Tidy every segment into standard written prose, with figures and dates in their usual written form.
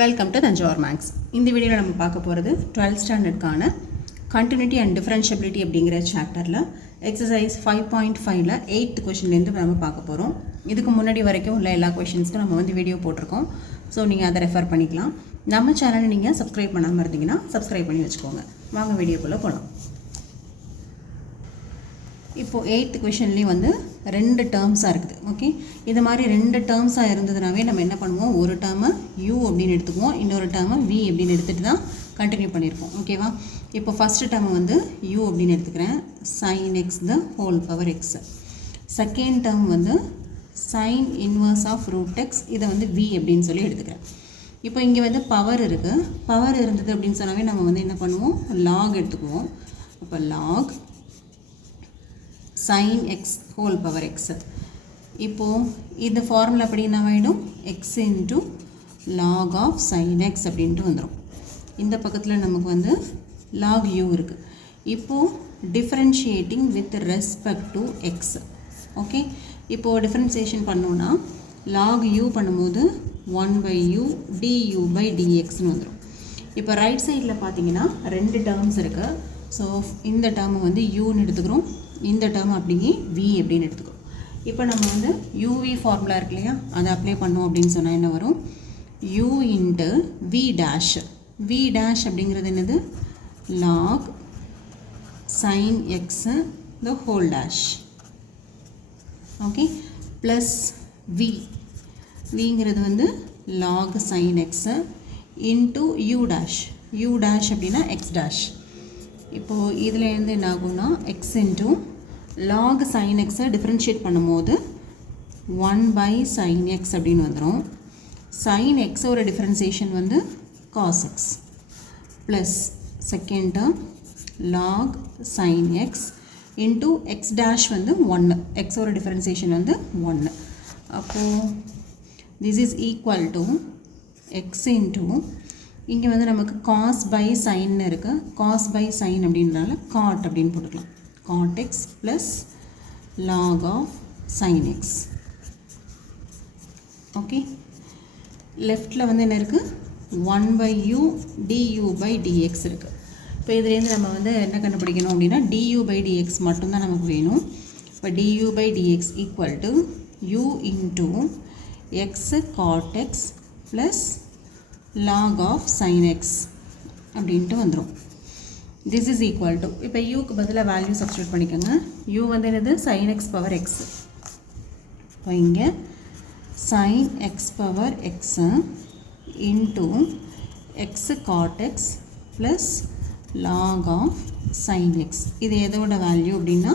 Welcome to Thanjavur maths. இந்த வீடியோவில் நம்ம பார்க்க போகிறது 12th ஸ்டாண்டர்டுக்கான கண்டினியூட்டி அண்ட் டிஃபரன்ஷியபிலிட்டி அப்படிங்கிற சாப்டரில் எக்ஸசைஸ் 5.5ல் 8th கொஷின்லேருந்து நம்ம பார்க்க போகிறோம். இதுக்கு முன்னாடி வரைக்கும் உள்ள எல்லா கொஷின்ஸ்க்கும் நம்ம வந்து வீடியோ போட்டிருக்கோம். ஸோ நீங்கள் அதை ரெஃபர் பண்ணிக்கலாம். நம்ம சேனலை நீங்கள் சப்ஸ்கிரைப் பண்ணாமல் இருந்தீங்கன்னா சப்ஸ்கிரைப் பண்ணி வச்சுக்கோங்க. வாங்க வீடியோக்குள்ளே போகலாம். இப்போது 8th கொஷின்லேயும் வந்து 2 டேர்ம்ஸாக இருக்குது. ஓகே, இது மாதிரி 2 டேர்ம்ஸாக இருந்ததுனாவே நம்ம என்ன பண்ணுவோம், ஒரு டேர்மை u அப்படின்னு எடுத்துக்குவோம், இன்னொரு டேர்மை v அப்படின்னு எடுத்துகிட்டு தான் கண்டினியூ பண்ணியிருக்கோம். ஓகேவா? இப்போ ஃபஸ்ட்டு டேர்மை வந்து u அப்படின்னு எடுத்துக்கிறேன், sin x the whole power x. Second term வந்து sin inverse of root x, இதை வந்து v அப்படின்னு சொல்லி எடுத்துக்கிறேன். இப்போ இங்கே வந்து பவர் இருக்குது. பவர் இருந்தது அப்படின்னு சொன்னாவே நம்ம வந்து என்ன பண்ணுவோம், log எடுத்துக்குவோம். அப்போ log sin x whole power x. இப்போது இந்த ஃபார்முலா அப்படி என்ன ஆகிடும், x into log of sin x அப்படின்ட்டு வந்துடும். இந்த பக்கத்தில் நமக்கு வந்து log u இருக்குது. இப்போது differentiating with respect to x. Okay, இப்போது டிஃப்ரென்சியேஷன் பண்ணோன்னா log u பண்ணும்போது 1/u du/dxன்னு வந்துடும். இப்போ ரைட் சைடில் பார்த்தீங்கன்னா 2 டேர்ம்ஸ் இருக்குது. ஸோ இந்த டேர்மை வந்து uன்னு எடுத்துக்கிறோம், இந்த டேர்ம் அப்படியே v அப்படின்னு எடுத்துக்கிறோம். இப்போ நம்ம வந்து uv ஃபார்முலா இருக்கு இல்லையா, அதை அப்ளை பண்ணோம் அப்படின்னு சொன்னால் என்ன வரும், u into v dash. v dash அப்படிங்கிறது என்னது, log sin x the whole dash. Okay, plus v, vங்கிறது வந்து log sin x into u dash. u dash அப்படின்னா x டேஷ். இப்போது இதில் இருந்து என்ன ஆகும்னா x into log sin x differentiate பண்ணும்போது 1/sin x அப்படின்னு வந்துடும். sin x ஒரு டிஃப்ரென்சியேஷன் வந்து cos x plus second term log sin x into x dash வந்து 1, x ஒரு டிஃப்ரென்சியேஷன் வந்து 1. அப்போது this is equal to x into இங்கே வந்து நமக்கு cos by sin இருக்குது, cos by sin அப்படின்றனால cot அப்படின்னு போட்டுக்கலாம், cot x plus log of sin x. Okay, லெஃப்டில் வந்து என்ன இருக்குது, 1/u du/dx இருக்குது. இப்போ இதுலேருந்து நம்ம வந்து என்ன கண்டுபிடிக்கணும் அப்படின்னா du/dx மட்டும்தான் நமக்கு வேணும். இப்போ du/dx equal to u into x cot x plus log of sin x அப்படின்ட்டு வந்துடும். திஸ் இஸ் ஈக்குவல் டு, இப்போ யூக்கு பதிலாக வேல்யூ சப்ஸ்டியூட் பண்ணிக்கோங்க. u வந்து என்னது, sin x பவர் x. இப்போ இங்கே sin x power x into x cot x plus log of sin x. இது எதோட வேல்யூ அப்படின்னா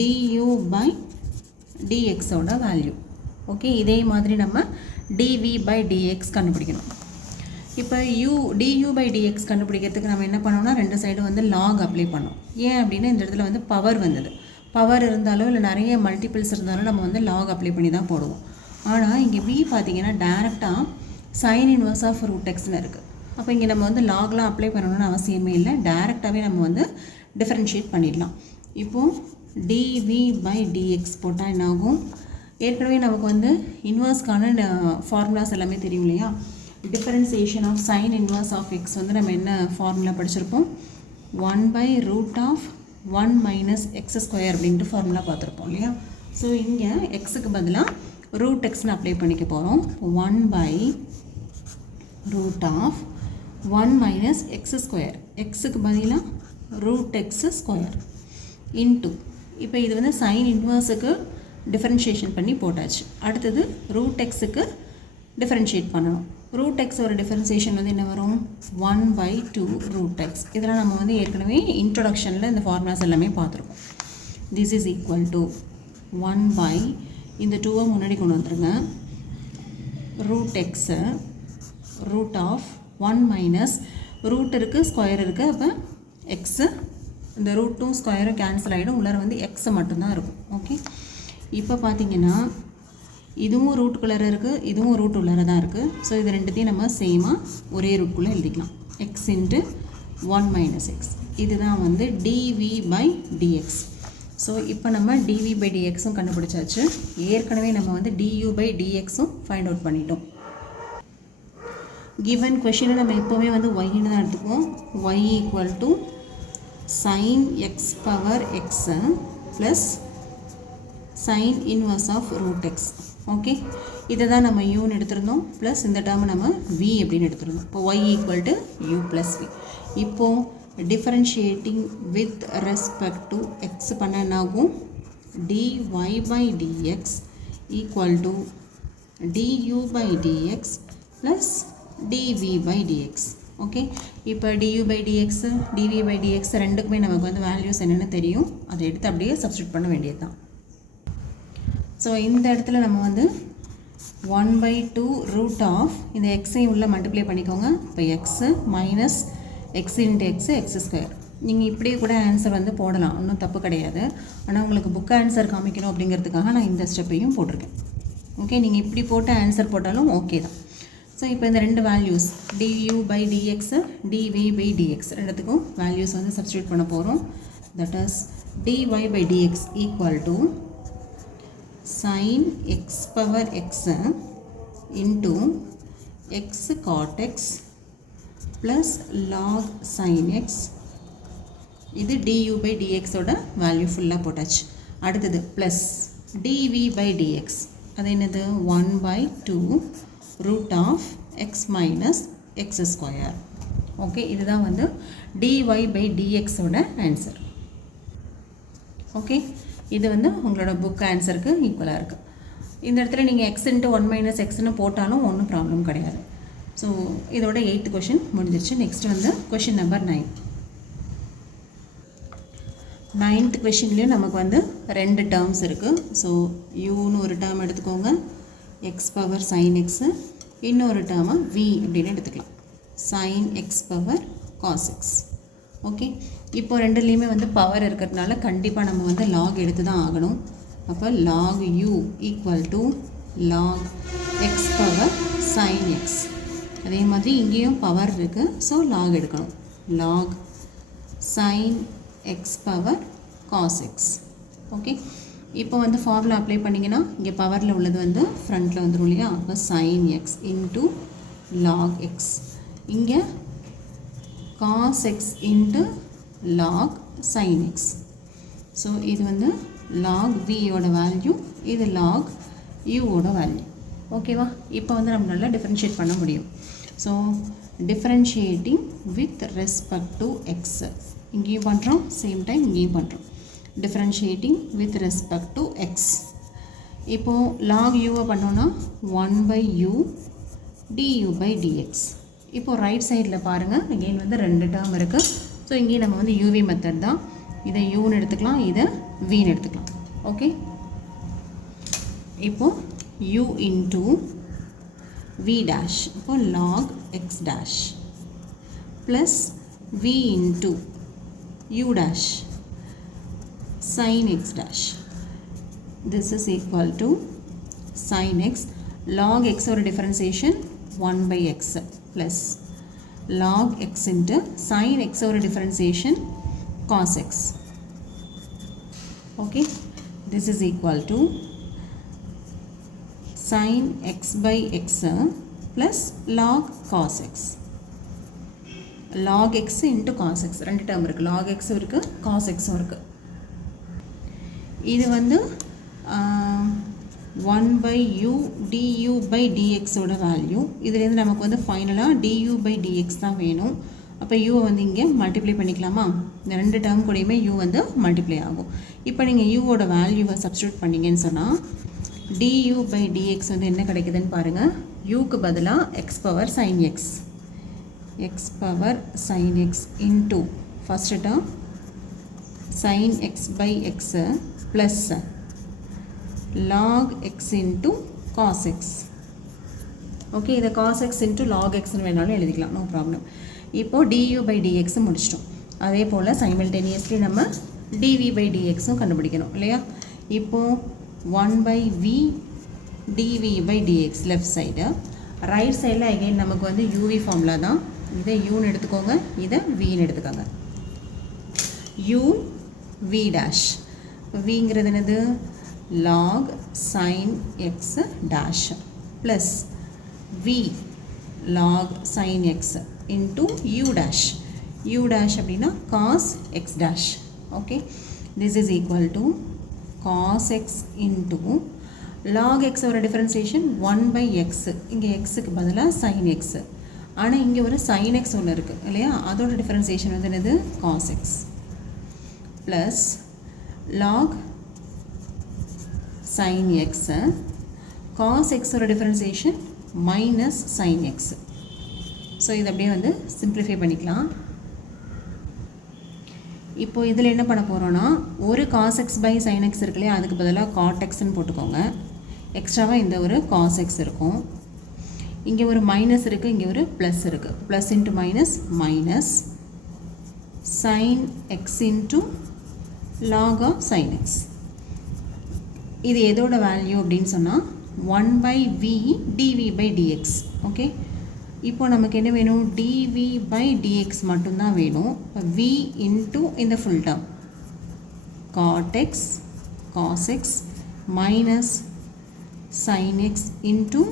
du/dx ஓட வேல்யூ. ஓகே, இதே மாதிரி நம்ம dv/dx கண்டுபிடிக்கணும். இப்போ du/dx கண்டுபிடிக்கிறதுக்கு நம்ம என்ன பண்ணோம்னா 2 சைடும் வந்து log அப்ளை பண்ணோம். ஏன் அப்படின்னா இந்த இடத்துல வந்து பவர் வந்தது. பவர் இருந்தாலும் இல்லை நிறைய மல்டிபிள்ஸ் இருந்தாலும் நம்ம வந்து log அப்ளை பண்ணி தான் போடுவோம். ஆனால் இங்கே v பார்த்தீங்கன்னா டேரெக்டாக sin inverse of root xன்னு இருக்குது. அப்போ இங்கே நம்ம வந்து logலாம் அப்ளை பண்ணணும்னு அவசியமே இல்லை, டேரெக்டாகவே நம்ம வந்து டிஃப்ரென்ஷியேட் பண்ணிடலாம். இப்போது dv/dx போட்டால் என்ன ஆகும், ஏற்கனவே நமக்கு வந்து இன்வர்ஸ்க்கான ஃபார்முலாஸ் எல்லாமே தெரியும் இல்லையா. Differentiation of sin inverse of x வந்து நம்ம என்ன ஃபார்முலா படிச்சிருப்போம், 1/√1 - x² அப்படின்ட்டு ஃபார்முலா பார்த்துருப்போம் இல்லையா. ஸோ இங்கே எக்ஸுக்கு பதிலாக ரூட் எக்ஸ்னு அப்ளை பண்ணிக்க போகிறோம். 1/√1 - x², எக்ஸுக்கு பதிலாக ரூட் x² இன்ட்டு, இப்போ இது வந்து sin இன்வர்ஸுக்கு டிஃபரன்ஷியேஷன் பண்ணி போட்டாச்சு. அடுத்தது ரூட் எக்ஸுக்கு டிஃபரன்ஷியேட் பண்ணணும். ரூட் எக்ஸ் ஒரு டிஃபரன்சியேஷன் வந்து என்ன வரும், 1/2√x. இதெல்லாம் நம்ம வந்து ஏற்கனவே இன்ட்ரொடக்ஷனில் இந்த ஃபார்முலாஸ் எல்லாமே பார்த்துருக்கோம். திஸ் இஸ் ஈக்குவல் டு 1/, இந்த 2 முன்னாடி கொண்டு வந்துருங்க, root x root of 1 - root இருக்குது ஸ்கொயர் இருக்குது. அப்போ எக்ஸு இந்த ரூட்டும் ஸ்கொயரும் கேன்சல் ஆகிடும், உள்ளார வந்து எக்ஸு மட்டும்தான் இருக்கும். ஓகே, இப்போ பார்த்தீங்கன்னா இதுவும் ரூட்டுக்குள்ளே இருக்குது, இதுவும் ரூட் உள்ளார தான் இருக்குது. ஸோ இது ரெண்டுத்தையும் நம்ம சேமாக ஒரே ரூட்குள்ளே எழுதிக்கலாம், x இன்ட்டு 1 - x. இதுதான் வந்து dv/dx. ஸோ இப்போ நம்ம dv/dxும் கண்டுபிடிச்சாச்சு. ஏற்கனவே நம்ம வந்து du/dxும் ஃபைண்ட் அவுட் பண்ணிட்டோம். கிவன் கொஷினை நம்ம எப்போவுமே வந்து ஒய்ன்னு தான் எடுத்துக்குவோம். Y equal to sine x power x plus sine inverse of root x. Okay, இதை தான் நம்ம யூன்னு எடுத்திருந்தோம். ப்ளஸ் இந்த டேர்மை நம்ம வி அப்படின்னு எடுத்திருந்தோம். இப்போ y equal to u plus v. இப்போது differentiating with respect to x பண்ண என்னாகும்? dy by dx equal to du by dx plus dv by dx. Okay, இப்போ du by dx dv by dx ரெண்டுக்குமே நமக்கு வந்து வேல்யூஸ் என்னென்னு தெரியும். அதை எடுத்து அப்படியே சப்ஸ்டியூட் பண்ண வேண்டியது தான். ஸோ இந்த இடத்துல நம்ம வந்து 1/2 ரூட் ஆஃப் இந்த எக்ஸையும் உள்ள மல்டிப்ளை பண்ணிக்கோங்க. இப்போ x minus x into X square. நீங்கள் இப்படியே கூட ஆன்சர் வந்து போடலாம், ஒன்றும் தப்பு கிடையாது. ஆனால் உங்களுக்கு புக் ஆன்சர் காமிக்கணும் அப்படிங்கிறதுக்காக நான் இந்த ஸ்டெப்பையும் போட்டிருக்கேன். ஓகே, நீங்கள் இப்படி போட்டு ஆன்சர் போட்டாலும் ஓகே தான். ஸோ இப்போ இந்த ரெண்டு values du by dx dv by dx ரெண்டுத்துக்கும் வேல்யூஸ் வந்து சப்ஸ்டியூட் பண்ண போகிறோம். That is dy by dx equal to sin x power x into x cot x plus log sin x. இது du by dx ஓட value ஃபுல்லாக போட்டாச்சு. அடுத்தது plus dv by dx, அது என்னது 1/2 root of x minus x square. Okay, இதுதான் வந்து dy by dx ஓட ஆன்சர். ஓகே, இது வந்து உங்களோட புக் ஆன்சருக்கு ஈக்குவலாக இருக்குது. இந்த இடத்துல நீங்கள் x இன்ட்டு 1 மைனஸ் எக்ஸ்னு போட்டாலும் ஒன்றும் ப்ராப்ளம் கிடையாது. ஸோ இதோட 8th கொஷின் முடிஞ்சிருச்சு. நெக்ஸ்ட் வந்து கொஷின் நம்பர் 9. 9th கொஷின்லேயும் நமக்கு வந்து ரெண்டு டேர்ம்ஸ் இருக்குது. ஸோ யூன்னு ஒரு டேர்ம் எடுத்துக்கோங்க, எக்ஸ் பவர் சைன் எக்ஸு. இன்னொரு டேர்மை வி அப்படின்னு எடுத்துக்கலாம், sine x power cos x. Okay, இப்போ ரெண்டுலேயுமே வந்து பவர் இருக்கிறதுனால கண்டிப்பாக நம்ம வந்து லாக் எடுத்து தான் ஆகணும். அப்போ log u equal to log x power sine x. அதே மாதிரி இங்கேயும் பவர் இருக்குது, ஸோ லாக் எடுக்கணும். Log sine x power cos x. Okay, இப்போ வந்து ஃபார்முலா அப்ளை பண்ணிங்கன்னா இங்கே பவரில் உள்ளது வந்து ஃப்ரண்ட்டில் வந்துடும் இல்லையா? அப்போ sine x into log x. இங்கே cos x into log sin x. So இது வந்து log v ஓட வேல்யூ, இது log u ஓட வேல்யூ. ஓகேவா? இப்போ வந்து நம்ம நல்லா டிஃபரன்ஷியேட் பண்ண முடியும். So differentiating with respect to x இங்கேயும் பண்ணுறோம், சேம் டைம் இங்கேயும் பண்ணுறோம். Differentiating with respect to x. இப்போது log u பண்ணோன்னா 1/u du by dx. இப்போது ரைட் சைடில் பாருங்கள், அகெயின் வந்து ரெண்டு டேர்ம் இருக்குது. ஸோ இங்கேயும் நம்ம வந்து யூவி மெத்தட் தான். இதை யூன்னு எடுத்துக்கலாம், இதை வின்னு எடுத்துக்கலாம். ஓகே, இப்போது u இன்ட்டு v டேஷ், இப்போது log x dash plus v into u dash sin x dash. This is equal to sin x. log x ஒரு differentiation 1/x plus log x into sin x over differentiation cos x. Okay, this is equal to sin x by x plus log cos x. log x into cos x ரெண்டு term இருக்குது, log x இருக்குது, cos x இருக்குது. இது வந்து 1/u du by dx ஓட value. இதுலேருந்து நமக்கு வந்து ஃபைனலாக du by dx தான் வேணும். அப்போ u வந்து இங்கே மல்டிப்ளை பண்ணிக்கலாமா? இந்த ரெண்டு டேர்ம் கூடயுமே u வந்து மல்டிப்ளை ஆகும். இப்போ நீங்கள் u ஓட வேல்யூவை சப்ஸ்டியூட் பண்ணிங்கன்னு சொன்னால் du by dx வந்து என்ன கிடைக்குதுன்னு பாருங்கள். uக்கு பதிலாக x power sin x, x power sin x into first term sin x by x plus log x into cos x. Okay, இதை cos x into log xன்னு வேணாலும் எழுதிக்கலாம், நோ ப்ராப்ளம். இப்போது du by dx முடிச்சிட்டோம். அதே போல் simultaneously நம்ம dv by dxும் கண்டுபிடிக்கணும் இல்லையா? இப்போது 1/v dv by dx left side, right சைடில் அகெயின் நமக்கு வந்து uv ஃபார்முலா தான். இதை யூன்னு எடுத்துக்கோங்க, இதை வின்னு எடுத்துக்கோங்க. u v டேஷ், விங்கிறது என்னது? log sin x dash plus v log sin x into u dash. u dash அப்படின்னா cos x dash. Okay, this is equal to cos x into log x ஒரு differentiation 1 by x. இங்கே xக்கு பதிலாக sin x. ஆனால் இங்கே ஒரு sin x ஒன்று இருக்குது இல்லையா, அதோட differentiation வந்து என்னது cos x plus log sin x cos x ஒரு differentiation minus sin x. So இது அப்படியே வந்து சிம்பிளிஃபை பண்ணிக்கலாம். இப்போது இதில் என்ன பண்ண போகிறோன்னா ஒரு cos x by sin x இருக்கு இல்லையா, அதுக்கு பதிலாக cot xன்னு போட்டுக்கோங்க. எக்ஸ்ட்ராவாக இந்த ஒரு cos x இருக்கும். இங்கே ஒரு மைனஸ் இருக்குது, இங்கே ஒரு ப்ளஸ் இருக்குது. Plus into minus minus sin x into log of sin x. இது எதோட வேல்யூ அப்படின்னு சொன்னால் 1 by v dv by dx. Okay, இப்போ நமக்கு என்ன வேணும், dv by dx மட்டும்தான் வேணும். v இன்ட்டு இந்த full term cot x cos x minus sin x into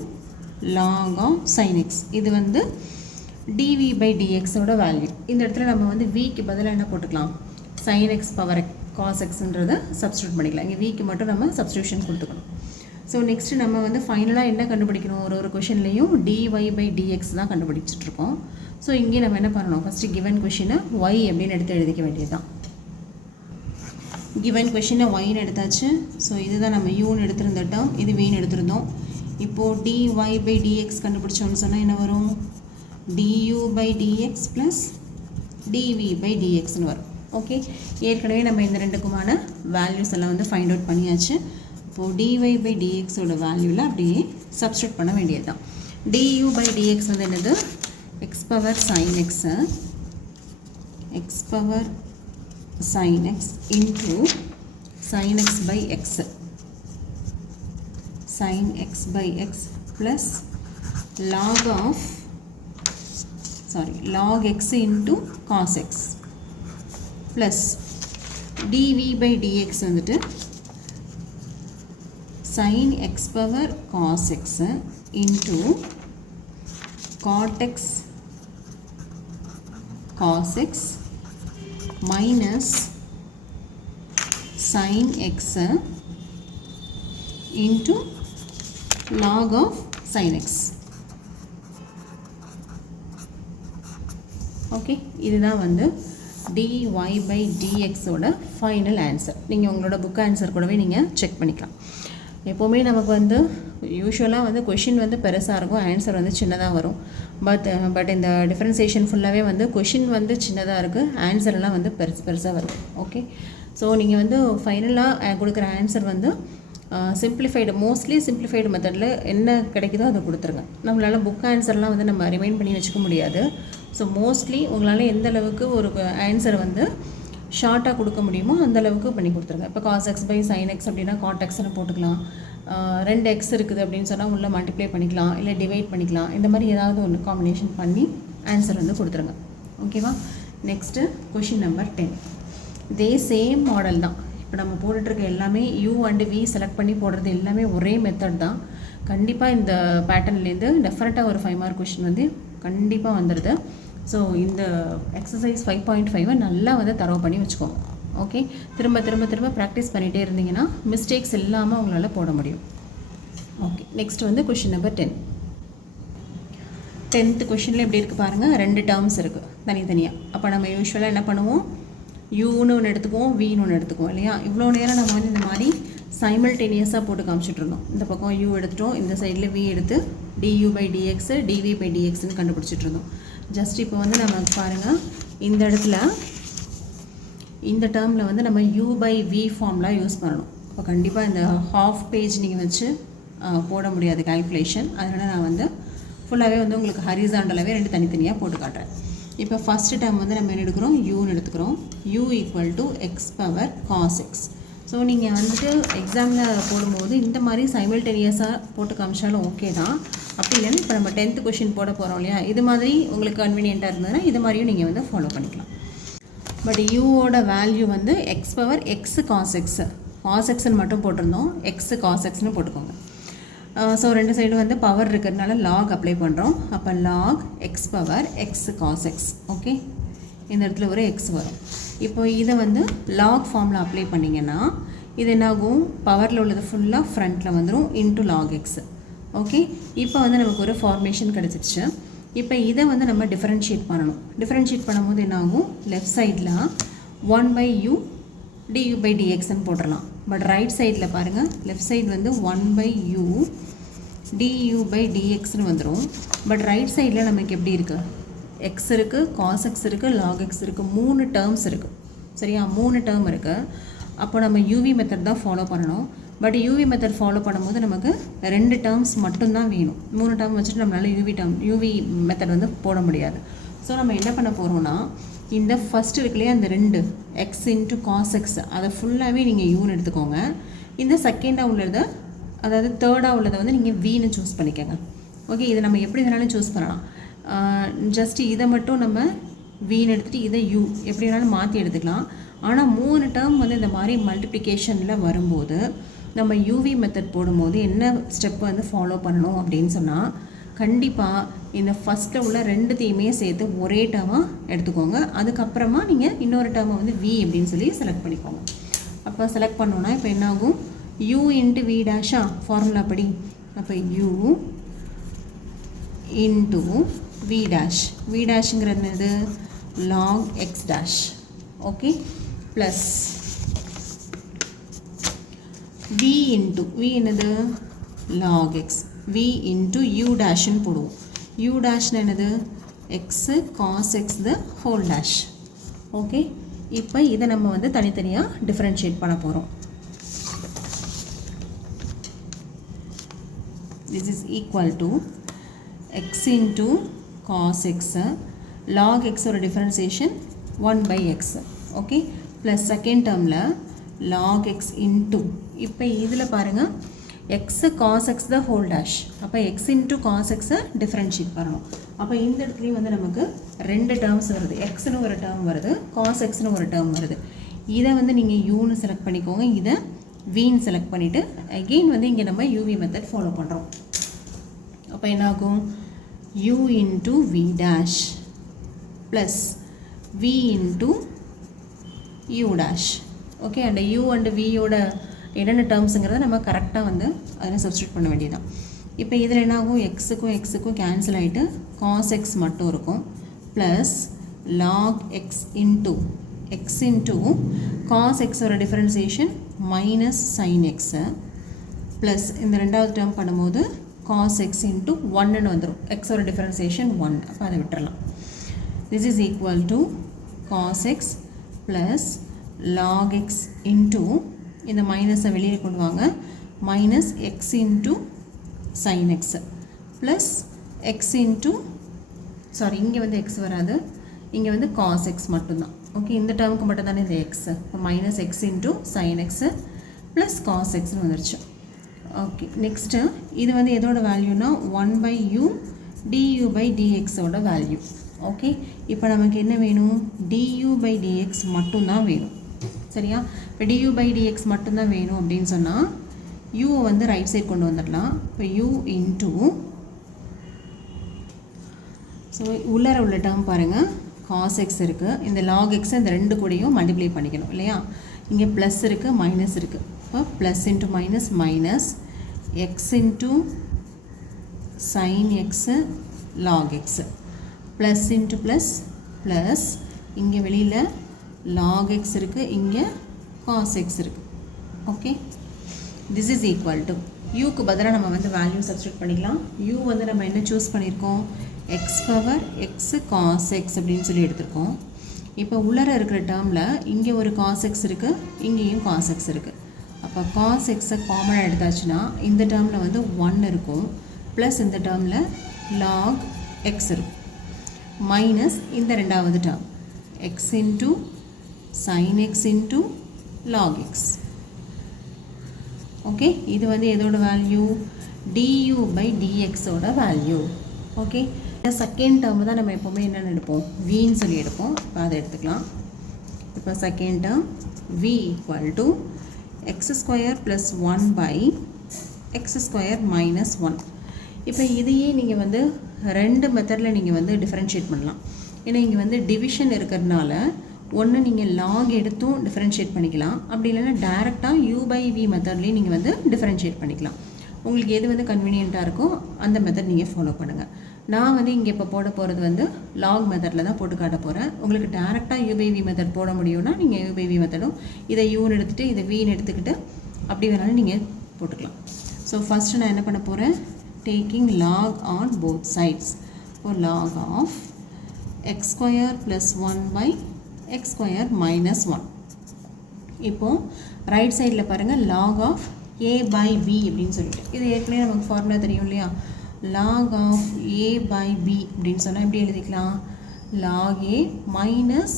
log of sin x. இது வந்து dv by dx ஓட வேல்யூ. இந்த இடத்துல நம்ம வந்து vக்கு பதிலாக என்ன போட்டுக்கலாம், sin x power cos xன்றதை சப்ஸ்டியூட் பண்ணிக்கலாம். இங்கே vக்கு மட்டும் நம்ம சப்ஸ்டியூஷன் கொடுத்துக்கணும். ஸோ நெக்ஸ்ட்டு நம்ம வந்து ஃபைனலாக என்ன கண்டுபிடிக்கணும், ஒரு கொஷின்லேயும் dy by dx தான் கண்டுபிடிச்சிட்ருக்கோம். ஸோ இங்கே நம்ம என்ன பண்ணணும், ஃபஸ்ட்டு கிவன் கொஷினை y அப்படின்னு எடுத்து எழுதிக்க வேண்டியது தான். கிவன் கொஷினை yன்னு எடுத்தாச்சு. ஸோ இதுதான் நம்ம யூன்னு எடுத்திருந்த டேர்ம், இது vன்னு எடுத்திருந்தோம். இப்போது dy by dx கண்டுபிடிச்சோன்னு சொன்னால் என்ன வரும், du by dx plus dv by dxன்னு வரும். ஓகே, ஏற்கனவே நம்ம இந்த ரெண்டுக்குமான வேல்யூஸ் எல்லாம் வந்து ஃபைண்ட் அவுட் பண்ணியாச்சு. இப்போது dy by dx ஓட வேல்யூவில் அப்படியே சப்ஸ்டியூட் பண்ண வேண்டியது தான். du by dx வந்து என்னது, x power sin x sin x into sin x by x sin x by x plus log x into cos x plus dv by dx வந்துட்டு sin x power cos x into cot x cos x minus sin x into log of sin x. Okay, இதுதான் வந்து dy by dx ஓட final answer. நீங்கள் உங்களோட book answer கூடவே நீங்கள் check பண்ணிக்கலாம். எப்போவுமே நமக்கு வந்து யூஸ்வலாக வந்து கொஷின் வந்து பெருசாக இருக்கும், ஆன்சர் வந்து சின்னதாக வரும். பட் இந்த டிஃப்ரென்சியேஷன் ஃபுல்லாகவே வந்து கொஷின் வந்து சின்னதாக இருக்குது, ஆன்சர்லாம் வந்து பெருசாக வருது. ஓகே, ஸோ நீங்கள் வந்து ஃபைனலாக கொடுக்குற ஆன்சர் வந்து மோஸ்ட்லி சிம்பிளிஃபைடு மெத்தடில் என்ன கிடைக்குதோ அதை கொடுத்துருங்க. நம்மளால் புக் ஆன்சர்லாம் வந்து நம்ம ரிமைண்ட் பண்ணி வச்சுக்க முடியாது. ஸோ மோஸ்ட்லி உங்களால் எந்த அளவுக்கு ஒரு ஆன்சர் வந்து ஷார்ட்டாக கொடுக்க முடியுமோ அந்த அளவுக்கு பண்ணி கொடுத்துருங்க. இப்போ cos x by sin x அப்படின்னா cot xன்னு போட்டுக்கலாம். 2 x இருக்குது அப்படின்னு சொன்னால் உள்ளே மல்டிப்ளை பண்ணிக்கலாம், இல்லை டிவைட் பண்ணிக்கலாம். இந்த மாதிரி ஏதாவது ஒன்று காம்பினேஷன் பண்ணி ஆன்சர் வந்து கொடுத்துருங்க. ஓகேவா, நெக்ஸ்ட்டு கொஷின் நம்பர் 10. இதே சேம் மாடல் தான். இப்போ நம்ம போட்டுட்ருக்க எல்லாமே u அண்டு v செலக்ட் பண்ணி போடுறது எல்லாமே ஒரே மெத்தட் தான். கண்டிப்பாக இந்த பேட்டர்ன்லேருந்து டெஃபரெண்ட்டாக ஒரு 5 மார்க் கொஷின் வந்து கண்டிப்பாக வந்துடுது. ஸோ இந்த எக்ஸசைஸ் 5.5 நல்லா வந்து தரவு பண்ணி வச்சுக்கோங்க. ஓகே, திரும்ப ப்ராக்டிஸ் பண்ணிகிட்டே இருந்தீங்கன்னா மிஸ்டேக்ஸ் இல்லாமல் உங்களால் போட முடியும். ஓகே, நெக்ஸ்ட் வந்து கொஷின் நம்பர் 10. 10th கொஷினில் எப்படி இருக்குது பாருங்கள், 2 டேர்ம்ஸ் இருக்குது தனித்தனியாக. அப்போ நம்ம யூஸ்வலாக என்ன பண்ணுவோம், யூன்னு ஒன்று எடுத்துக்குவோம், வின்னு ஒன்று எடுத்துக்குவோம் இல்லையா. இவ்வளோ நேரம் நம்ம வந்து இந்த மாதிரி சைமல்டேனியஸாக போட்டு காமிச்சிட்ருந்தோம். இந்த பக்கம் u எடுத்துட்டோம், இந்த சைடில் v எடுத்து du by dx dv by dxன்னு கண்டுபிடிச்சிட்ருந்தோம். ஜஸ்ட் இப்போ வந்து நம்ம பாருங்கள், இந்த இடத்துல இந்த டேர்மில் வந்து நம்ம u by v ஃபார்ம்லாம் யூஸ் பண்ணணும். இப்போ கண்டிப்பாக இந்த ஹாஃப் பேஜ் நீங்கள் வச்சு போட முடியாது கால்குலேஷன். அதனால் நான் வந்து ஃபுல்லாகவே வந்து உங்களுக்கு ஹரிசாண்டலாகவே 2 தனித்தனியாக போட்டு காட்டுறேன். இப்போ ஃபஸ்ட்டு டேர்ம் வந்து நம்ம என்ன எடுக்கிறோம், யூன்னு எடுத்துக்கிறோம். u equal to x power cos x. So நீங்கள் வந்துட்டு எக்ஸாமில் போடும்போது இந்த மாதிரி சைமல்டேனியஸாக போட்டு காமிச்சாலும் ஓகே தான். அப்படி இல்லைன்னா இப்போ நம்ம 10th கொஷின் போட போகிறோம் இல்லையா, இது மாதிரி உங்களுக்கு கன்வீனியண்ட்டாக இருந்ததுன்னா இது மாதிரியும் நீங்கள் வந்து ஃபாலோ பண்ணிக்கலாம். பட் யூவோட வேல்யூ வந்து x power x cos x, cos எக்ஸ்ன்னு மட்டும் போட்டிருந்தோம், எக்ஸு காஸ் எக்ஸ்னு போட்டுக்கோங்க. ஸோ ரெண்டு சைடு வந்து பவர் இருக்கிறதுனால லாக் அப்ளை பண்ணுறோம். அப்போ log x power x cos x. Okay, இந்த இடத்துல ஒரு எக்ஸ் வரும். இப்போ இதை வந்து லாக் ஃபார்மில் அப்ளை பண்ணிங்கன்னா இது என்னாகும், பவரில் உள்ளது ஃபுல்லாக ஃப்ரண்ட்டில் வந்துடும் இன்ட்டு லாக் எக்ஸ். ஓகே, இப்போ வந்து நமக்கு ஒரு ஃபார்மேஷன் கிடச்சிருச்சு. இப்போ இதை வந்து நம்ம டிஃபரன்ஷியேட் பண்ணணும். டிஃபரன்ஷியேட் பண்ணும்போது என்னாகும், லெஃப்ட் சைடில் 1/u du/dxன்னு போட்டுடலாம். பட் ரைட் சைடில் பாருங்கள், லெஃப்ட் சைடு வந்து 1/u du/dxன்னு வந்துடும். பட் ரைட் சைடில் நமக்கு எப்படி இருக்குது, எக்ஸ் இருக்குது, காஸ் எக்ஸ் இருக்குது, லாக் எக்ஸ் இருக்குது, 3 டேர்ம்ஸ் இருக்குது. சரியா, 3 டேர்ம் இருக்குது. அப்போ நம்ம யூவி மெத்தட் தான் ஃபாலோ பண்ணணும். பட் யூவி மெத்தட் ஃபாலோ பண்ணும்போது நமக்கு 2 டேர்ம்ஸ் மட்டும்தான் வேணும். 3 டேர்ம் வச்சுட்டு நம்மளால் யூவி மெத்தட் வந்து போட முடியாது. ஸோ நம்ம என்ன பண்ண போகிறோம்னா, இந்த ஃபஸ்ட் இருக்குல்லையே அந்த 2 எக்ஸ் இன்ட்டு காஸ் எக்ஸ் அதை ஃபுல்லாகவே நீங்கள் யூன்னு எடுத்துக்கோங்க. இந்த செகண்டாக உள்ளதை, அதாவது தேர்டாக உள்ளதை வந்து நீங்கள் வீன்னு சூஸ் பண்ணிக்கோங்க. ஓகே, இதை நம்ம எப்படி வேணாலும் சூஸ் பண்ணலாம். ஜஸ்ட்டு இதை மட்டும் நம்ம வீன்னு எடுத்துகிட்டு இதை யூ எப்படி வேணாலும் மாற்றி எடுத்துக்கலாம். ஆனால் 3 டேர்ம் வந்து இந்த மாதிரி மல்டிப்ளிகேஷனில் வரும்போது நம்ம யூவி மெத்தட் போடும்போது என்ன ஸ்டெப் வந்து ஃபாலோ பண்ணணும் அப்படின்னு சொன்னால், கண்டிப்பாக இந்த ஃபஸ்ட்டில் உள்ள 2த்தையுமே சேர்த்து ஒரே டேர்மாக எடுத்துக்கோங்க. அதுக்கப்புறமா நீங்கள் இன்னொரு டேர்மை வந்து வி அப்படின்னு சொல்லி செலக்ட் பண்ணிக்கோங்க. அப்போ செலக்ட் பண்ணோன்னா இப்போ என்னாகும், யூ இன்ட்டு வி டேஷா ஃபார்முலா படி. அப்போ u into v dash, v டேஷுங்கிறது என்னது, log x dash. Okay, plus v into v என்னது, log x, v into u டேஷ்னு போடுவோம். யூ டேஷ்னு என்னது, x cos x the whole dash. Okay, இப்போ இதை நம்ம வந்து தனித்தனியாக டிஃப்ரென்ஷியேட் பண்ண போகிறோம். this is equal to x into cos x log x ஒரு differentiation 1/x. Okay, plus second டேர்மில் log x into, இப்போ இதில் பாருங்கள் x cos x the whole dash. அப்போ x into cos x differentiate பண்ணணும். அப்போ இந்த இடத்துலையும் வந்து நமக்கு 2 டேர்ம்ஸ் வருது. எக்ஸ்னு ஒரு டேர்ம் வருது, காஸ் எக்ஸ்னு ஒரு டேர்ம் வருது. இதை வந்து நீங்கள் யூன்னு செலக்ட் பண்ணிக்கோங்க, இதை வீன்னு செலக்ட் பண்ணிவிட்டு அகெயின் வந்து இங்கே நம்ம யூவி மெத்தட் ஃபாலோ பண்ணுறோம். அப்போ என்னாகும், u into v dash plus v into u dash. Okay, and u and வியோட என்னென்ன டேர்ம்ஸுங்கிறத நம்ம கரெக்டாக வந்து அதில் சப்ஸ்டியூட் பண்ண வேண்டியதான். இப்போ இதில் என்னாகும், எக்ஸுக்கும் எக்ஸுக்கும் கேன்சல் ஆகிட்டு காஸ் எக்ஸ் மட்டும் இருக்கும். Plus log x into x into cos எக்ஸோட differentiation minus sine x plus இந்த ரெண்டாவது டேர்ம் பண்ணும்போது காஸ் எக்ஸ் இன்ட்டு 1ன்னு வந்துடும். எக்ஸோட டிஃபரன்சியேஷன் 1. அப்போ அதை விட்டுறலாம். This is equal to cos x plus log x into இந்த மைனஸை வெளியே கொண்டு வாங்க, minus x into sine x plus x into, sorry இங்கே வந்து எக்ஸ் வராது, இங்கே வந்து காஸ் எக்ஸ் மட்டும்தான். ஓகே, இந்த டேர்முக்கு மட்டும் தானே இந்த எக்ஸ். இப்போ minus x into sine x plus cos எக்ஸ்னு வந்துருச்சு. ஓகே, நெக்ஸ்ட்டு இது வந்து எதோட வேல்யூனா 1/u du/dxோட வேல்யூ. ஓகே, இப்போ நமக்கு என்ன வேணும், du/dx மட்டும்தான் வேணும். சரியா, இப்போ du/dx மட்டும்தான் வேணும் அப்படின்னு சொன்னால் யூவை வந்து ரைட் சைட் கொண்டு வந்துடலாம். இப்போ u இன்ட்டு, ஸோ உள்ளர உள்ள டேர்ம் பாருங்கள், காஸ் எக்ஸ் இருக்குது, இந்த லாக் எக்ஸை இந்த 2 கூடையும் மல்டிப்ளை பண்ணிக்கணும் இல்லையா. இங்கே ப்ளஸ் இருக்குது, மைனஸ் இருக்குது. இப்போ plus into minus minus x into sine x lock x plus into plus plus, இங்கே வெளியில் log x இருக்குது, இங்கே cos x இருக்குது. Okay, this is equal to யூக்கு பதிலாக நம்ம வந்து வேல்யூ சப்ஸ்டியூட் பண்ணிக்கலாம். யூ வந்து நம்ம என்ன சூஸ் பண்ணியிருக்கோம், x power x cos x அப்படின்னு சொல்லி எடுத்திருக்கோம். இப்போ உள்ளர இருக்கிற டேர்மில் இங்கே ஒரு காஸ் எக்ஸ் இருக்குது, இங்கேயும் காஸ் எக்ஸ் இருக்குது. அப்போ காஸ் எக்ஸை காமனாக எடுத்தாச்சுன்னா இந்த டேர்மில் வந்து 1 இருக்கும், ப்ளஸ் இந்த டேர்மில் லாக் எக்ஸ் இருக்கும், மைனஸ் இந்த ரெண்டாவது term X into sin x into log x. Okay, இது வந்து எதோட வேல்யூ, du/dx ஓட வேல்யூ. ஓகே, செகண்ட் டேர்ம் தான் நம்ம எப்போவுமே என்னென்னு எடுப்போம், வின்னு சொல்லி எடுப்போம். இப்போ அதை எடுத்துக்கலாம். இப்போ second term v equal to X square plus 1/, X square minus one. இப்போ இதையே நீங்கள் வந்து ரெண்டு மெத்தடில் நீங்கள் வந்து டிஃப்ரென்ஷியேட் பண்ணலாம். ஏன்னா இங்கே வந்து டிவிஷன் இருக்கிறதுனால ஒன்று நீங்கள் லாக் எடுத்தும் டிஃப்ரென்ஷியேட் பண்ணிக்கலாம், அப்படி இல்லைன்னா டேரெக்டாக u/v மெத்தட்லேயும் நீங்கள் வந்து டிஃப்ரென்ஷியேட் பண்ணிக்கலாம். உங்களுக்கு எது வந்து கன்வீனியண்ட்டாக இருக்கோ அந்த மெத்தட் நீங்கள் ஃபாலோ பண்ணுங்கள். நான் வந்து இங்கே இப்போ போட போகிறது வந்து லாக் மெத்தடில் தான் போட்டு காட்ட போகிறேன். உங்களுக்கு டேரெக்டாக u/v மெத்தட் போட முடியும்னா நீங்கள் u/v மெத்தடும் இதை யூன்னு எடுத்துகிட்டு இதை வின்னு எடுத்துக்கிட்டு அப்படி வேணாலும் நீங்கள் போட்டுக்கலாம். ஸோ ஃபஸ்ட்டு நான் என்ன பண்ண போகிறேன், taking log on both sides. For log of x square plus 1 by x square minus 1. இப்போ ரைட் சைடில் பாருங்கள் log of a by b அப்படின்னு சொல்லிட்டு, இது ஏற்கனவே நமக்கு ஃபார்முலா தெரியும் இல்லையா, log of a by b அப்படின்னு சொன்னால் எப்படி எழுதிக்கலாம், log a minus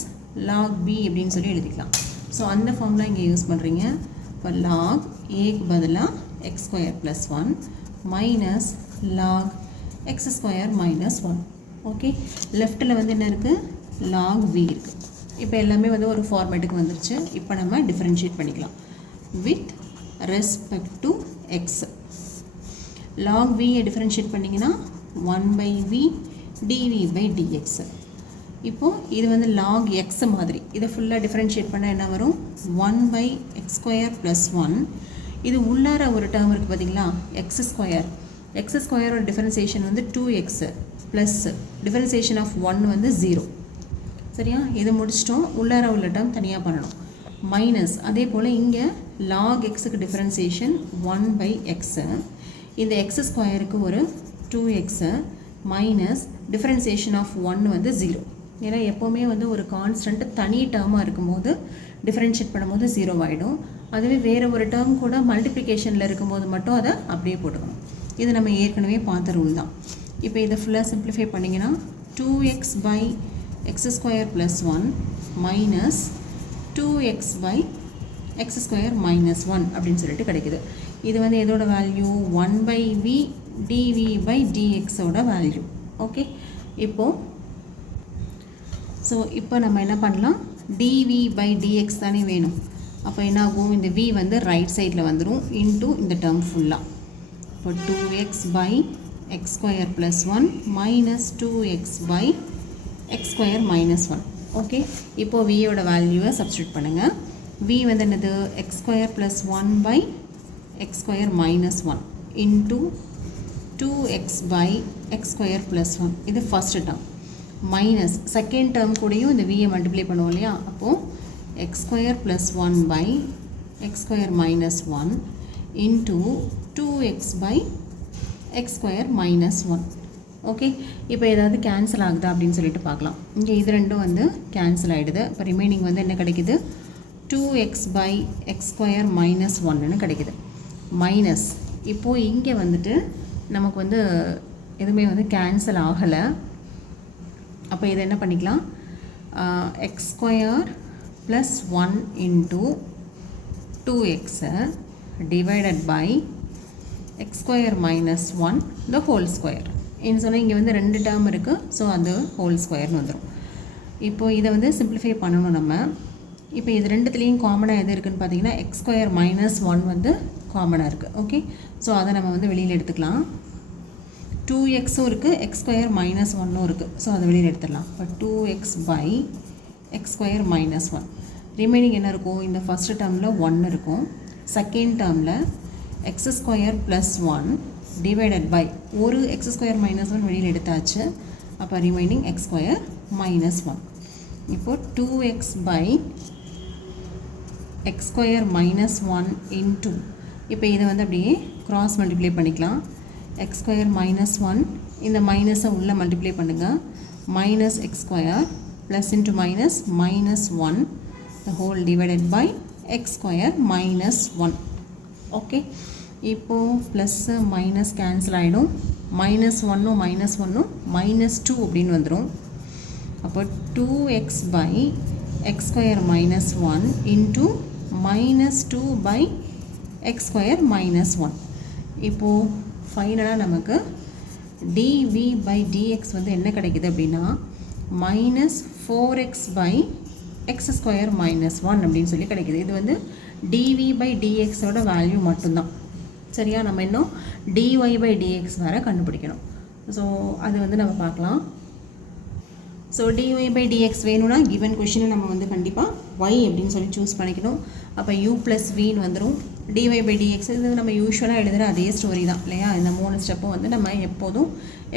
log b அப்படின்னு சொல்லி எழுதிக்கலாம். ஸோ அந்த ஃபார்முலா இங்கே யூஸ் பண்ணுறீங்க. இப்போ log aக்கு பதிலாக x square plus 1 minus log x square minus 1. Okay, லெஃப்ட்டில் வந்து என்ன இருக்குது, log v இருக்குது. இப்போ எல்லாமே வந்து ஒரு ஃபார்மேட்டுக்கு வந்துருச்சு. இப்போ நம்ம டிஃப்ரென்ஷியேட் பண்ணிக்கலாம் with respect to x. log v differentiate பண்ணிங்கன்னா 1/v dv/dx. இப்போது இது வந்து log x மாதிரி இதை ஃபுல்லாக டிஃப்ரென்ஷியேட் பண்ணால் என்ன வரும், 1/x square plus 1. இது உள்ளார ஒரு டேர்ம் இருக்குது பார்த்தீங்களா, எக்ஸ் ஸ்கொயரோட டிஃபரன்சியேஷன் வந்து 2x ப்ளஸ் டிஃபரன்சியேஷன் ஆஃப் 1 வந்து 0. சரியா, இது முடிச்சிட்டோம். உள்ளார உள்ள டேர்ம் தனியாக பண்ணணும். மைனஸ் அதே போல் இங்கே log xக்கு டிஃபரன்சியேஷன் 1/x, இந்த எக்ஸ் ஸ்கொயருக்கு ஒரு 2x மைனஸ் டிஃபரன்சியேஷன் ஆஃப் 1 வந்து 0. ஏன்னா எப்போவுமே வந்து ஒரு கான்ஸ்டன்ட் தனி டேர்மாக இருக்கும்போது டிஃப்ரென்ஷியேட் பண்ணும்போது 0 ஆகிடும். அதுவே வேறு ஒரு டேர்ம் கூட மல்டிப்ளிகேஷனில் இருக்கும்போது மட்டும் அதை அப்படியே போட்டுக்கணும். இது நம்ம ஏற்கனவே பார்த்த ரூல் தான். இப்போ இதை ஃபுல்லாக சிம்பிளிஃபை பண்ணிங்கன்னா 2x/x square plus 1 minus 2x/x square minus 1 அப்படின்னு சொல்லிட்டு கிடைக்குது. இது வந்து எதோட வேல்யூ, 1/v dv/dx ஓட வேல்யூ. ஓகே, இப்போ நம்ம என்ன பண்ணலாம், dv/dx தானே வேணும். அப்போ என்ன ஆகும், இந்த v வந்து ரைட் சைடில் வந்துடும் இன்டூ இந்த டேர்ம் ஃபுல்லாக. இப்போ 2x/x square plus 1 minus 2x/x square minus 1. Okay, இப்போது vயோட வேல்யூவை சப்ஸ்டியூட் பண்ணுங்கள். v வந்து என்னது, x square plus 1/x square minus 1 into 2x/x square plus 1. இது first term. Minus second term கூடயும் இந்த vயை மல்டிப்ளை பண்ணுவோம் இல்லையா, அப்போது x square plus 1/x square minus 1 into 2x/x square minus 1. Okay, இப்போ ஏதாவது கேன்சல் ஆகுதா அப்படின்னு சொல்லிட்டு பார்க்கலாம். இங்கே இது ரெண்டும் வந்து கேன்சல் ஆகிடுது. இப்போ ரிமைனிங் வந்து என்ன கிடைக்குது, 2x/x square minus 1ன்னு கிடைக்குது. மைனஸ் இப்போது இங்கே வந்துட்டு நமக்கு வந்து எதுவுமே வந்து கேன்சல் ஆகலை. அப்போ இதை என்ன பண்ணிக்கலாம், x square plus 1 into 2x divided by x square minus 1 the whole square. என்ன சொன்னால் இங்கே வந்து ரெண்டு டேர்ம் இருக்குது, ஸோ அந்த ஹோல் ஸ்கொயர்னு வந்துடும். இப்போது இதை வந்து சிம்பிளிஃபை பண்ணணும் நம்ம. இப்போ இது ரெண்டுத்துலேயும் காமனாக எது இருக்குதுன்னு பார்த்தீங்கன்னா x square minus 1 வந்து காமனாக இருக்குது. ஓகே, ஸோ அதை நம்ம வந்து வெளியில் எடுத்துக்கலாம். 2xும் இருக்குது, x square minus 1ம் இருக்குது, ஸோ அதை வெளியில் எடுத்துடலாம். இப்போ 2x/x square minus 1. ரிமைனிங் என்ன இருக்கும், இந்த ஃபஸ்ட்டு டேர்மில் 1 இருக்கும், செகண்ட் டேர்மில் x square plus 1 divided by ஒரு x square minus 1 வெளியில் எடுத்தாச்சு. அப்போ ரிமைனிங் x square minus 1. இப்போது 2x/x square minus 1 into, இப்போ இதை வந்து அப்படியே கிராஸ் மல்டிப்ளை பண்ணிக்கலாம். x square minus 1 இந்த மைனஸை உள்ளே மல்டிப்ளை பண்ணுங்கள். Minus x square plus into minus minus 1 the whole divided by x square minus 1. Okay, இப்போது ப்ளஸ் மைனஸ் கேன்சல் ஆகிடும். -1 -1 -2 அப்படின்னு வந்துடும். அப்போ 2x/x square minus 1 into -2/x square minus 1. இப்போது ஃபைனலாக நமக்கு dv/dx வந்து என்ன கிடைக்குது அப்படின்னா -4x/x square minus 1 அப்படின்னு சொல்லி கிடைக்குது. இது வந்து dv/dx ஓட வேல்யூ மட்டும்தான். சரியா? நம்ம இன்னும் dy by dx வேறு கண்டுபிடிக்கணும். ஸோ அது வந்து நம்ம பார்க்கலாம். ஸோ dy by dx வேணும்னா கிவன் கொஷினை நம்ம வந்து கண்டிப்பாக y அப்படின்னு சொல்லி சூஸ் பண்ணிக்கணும். அப்போ u ப்ளஸ் வின்னு வந்துடும். dy by dx இது நம்ம யூஸ்வலாக எழுதுகிற அதே ஸ்டோரி தான் இல்லையா? இந்த 3 ஸ்டெப்பும் வந்து நம்ம எப்போதும்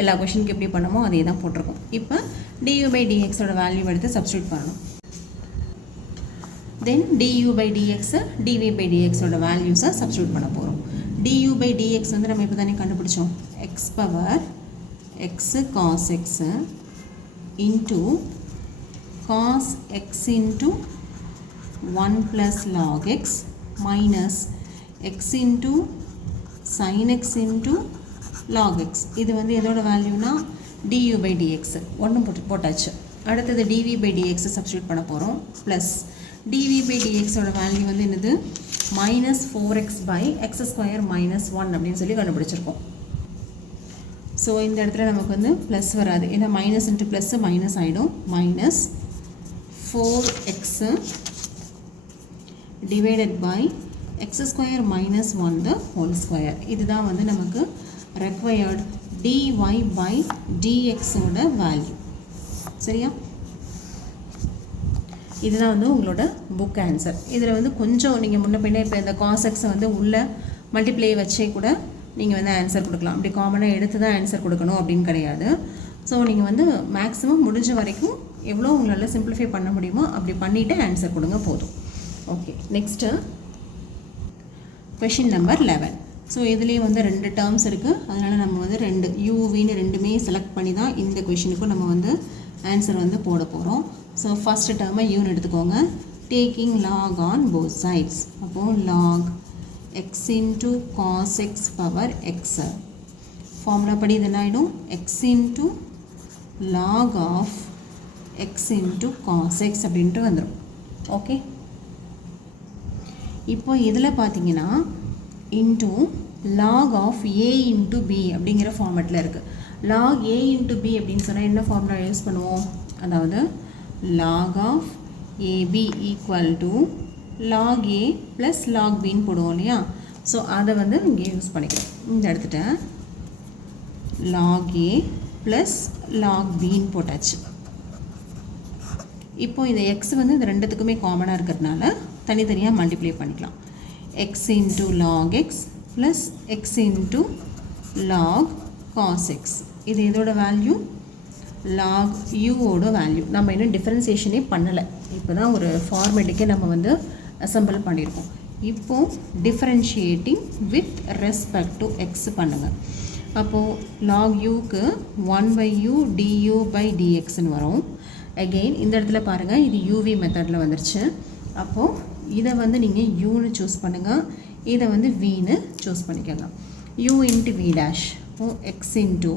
எல்லா கொஷினுக்கு எப்படி பண்ணமோ அதே தான் போட்டிருக்கோம். இப்போ du by dxோட வேல்யூ எடுத்து சப்ஸ்டியூட் பண்ணணும். தென் du by dx dv by dxோட வேல்யூஸை சப்ஸ்டியூட் பண்ண போகிறோம். du by dx வந்து நம்ம இப்போ தானே கண்டுபிடிச்சோம். x power x cos x into cos x into 1 plus log x minus x into sin x into log x. இது வந்து எதோட வேல்யூனா du by dx ஒன்றும் போட்டாச்சு. அடுத்தது dv by dx சப்ஸ்டியூட் பண்ண போகிறோம். ப்ளஸ் dv by dx ஓட value வந்து என்னது minus 4x by x square minus 1 அப்படின்னு சொல்லி கண்டுபிடிச்சிருக்கோம். ஸோ இந்த இடத்துல நமக்கு வந்து ப்ளஸ் வராது, ஏன்னா மைனஸ் இன்ட்டு ப்ளஸ் மைனஸ் ஆகிடும். Minus 4x divided by x square minus 1 the whole square. இதுதான் வந்து நமக்கு required dy by dx ஓட வேல்யூ. சரியா? இதுதான் வந்து உங்களோட புக் ஆன்சர். இதில் வந்து கொஞ்சம் நீங்கள் முன்ன பின்ன இப்போ இந்த cos x வந்து உள்ள மல்டிப்ளை வச்சே கூட நீங்கள் வந்து ஆன்சர் கொடுக்கலாம். அப்படி காமனாக எடுத்து தான் ஆன்சர் கொடுக்கணும் அப்படின்னு கிடையாது. ஸோ நீங்கள் வந்து மேக்ஸிமம் முடிஞ்ச வரைக்கும் எவ்வளோ உங்களால் சிம்பிளிஃபை பண்ண முடியுமோ அப்படி பண்ணிவிட்டு ஆன்சர் கொடுங்க போதும். Okay, next question number 11. So இதுலேயே வந்து 2 டேர்ம்ஸ் இருக்குது. அதனால் நம்ம வந்து 2 யூவின்னு ரெண்டுமே செலக்ட் பண்ணி தான் இந்த கொஷினுக்கும் நம்ம வந்து ஆன்சர் வந்து போட போகிறோம். ஸோ ஃபஸ்ட்டு டேர்மை யூன்னு எடுத்துக்கோங்க. Taking log on both sides. அப்போது log x into cos x power x. Formula படி இது என்ன ஆகிடும்? x into log of x into cos x அப்படின்ட்டு வந்துடும். ஓகே, இப்போ இதில் பார்த்தீங்கன்னா into log of a into b அப்படிங்கிற ஃபார்மேட்டில் இருக்குது. log a into b அப்படின்னு சொன்னால் என்ன ஃபார்முலா யூஸ் பண்ணுவோம்? அதாவது log of ab equal to log a plus log bன்னு போடுவோம் இல்லையா? ஸோ அதை வந்து இங்கே யூஸ் பண்ணிக்கிறோம். இந்த இடத்துல log a plus log bன்னு போட்டாச்சு. இப்போது இந்த x வந்து இந்த ரெண்டுத்துக்குமே காமனாக இருக்கிறதுனால தனித்தனியாக மல்டிப்ளை பண்ணிக்கலாம். x into log x plus x into log cos x. இது இதோட வேல்யூ log u ஓட வேல்யூ. நம்ம இன்னும் டிஃபரன்சியேஷனே பண்ணலை. இப்போ தான் ஒரு ஃபார்மேட்டுக்கே நம்ம வந்து அசம்பிள் பண்ணியிருக்கோம். இப்போது differentiating with respect to X பண்ணுங்கள். அப்போது log uக்கு 1 by u du by dxன்னு வரும். அகெயின் இந்த இடத்துல பாருங்கள், இது uv மெத்தடில் வந்துருச்சு. அப்போது இதை வந்து நீங்கள் யூன்னு சூஸ் பண்ணுங்கள், இதை வந்து vன்னு சூஸ் பண்ணிக்கோங்க. u into v dash, x into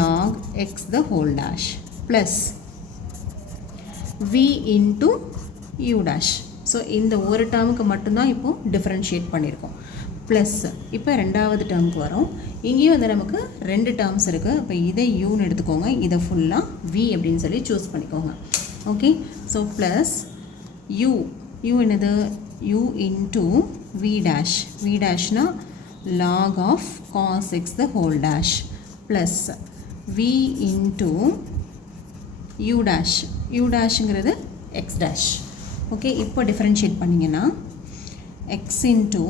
log x the whole dash plus v into u dash. So இந்த ஒரு டேர்முக்கு மட்டும்தான் இப்போது டிஃப்ரென்ஷியேட் பண்ணியிருக்கோம். ப்ளஸ் இப்போ ரெண்டாவது டேர்முக்கு வரும். இங்கேயும் வந்து நமக்கு 2 டேர்ம்ஸ் இருக்குது. இப்போ இதை யூன்னு எடுத்துக்கோங்க, இதை ஃபுல்லாக வி அப்படின்னு சொல்லி சூஸ் பண்ணிக்கோங்க. ஓகே, ஸோ ப்ளஸ் யூ என்னது? U into v dash. V டேஷ்னா log of cos x the whole dash plus v into u dash. U டேஷுங்கிறது எக்ஸ் டேஷ். ஓகே, இப்போ டிஃப்ரென்ஷியேட் பண்ணிங்கன்னா எக்ஸ் இன்ட்டு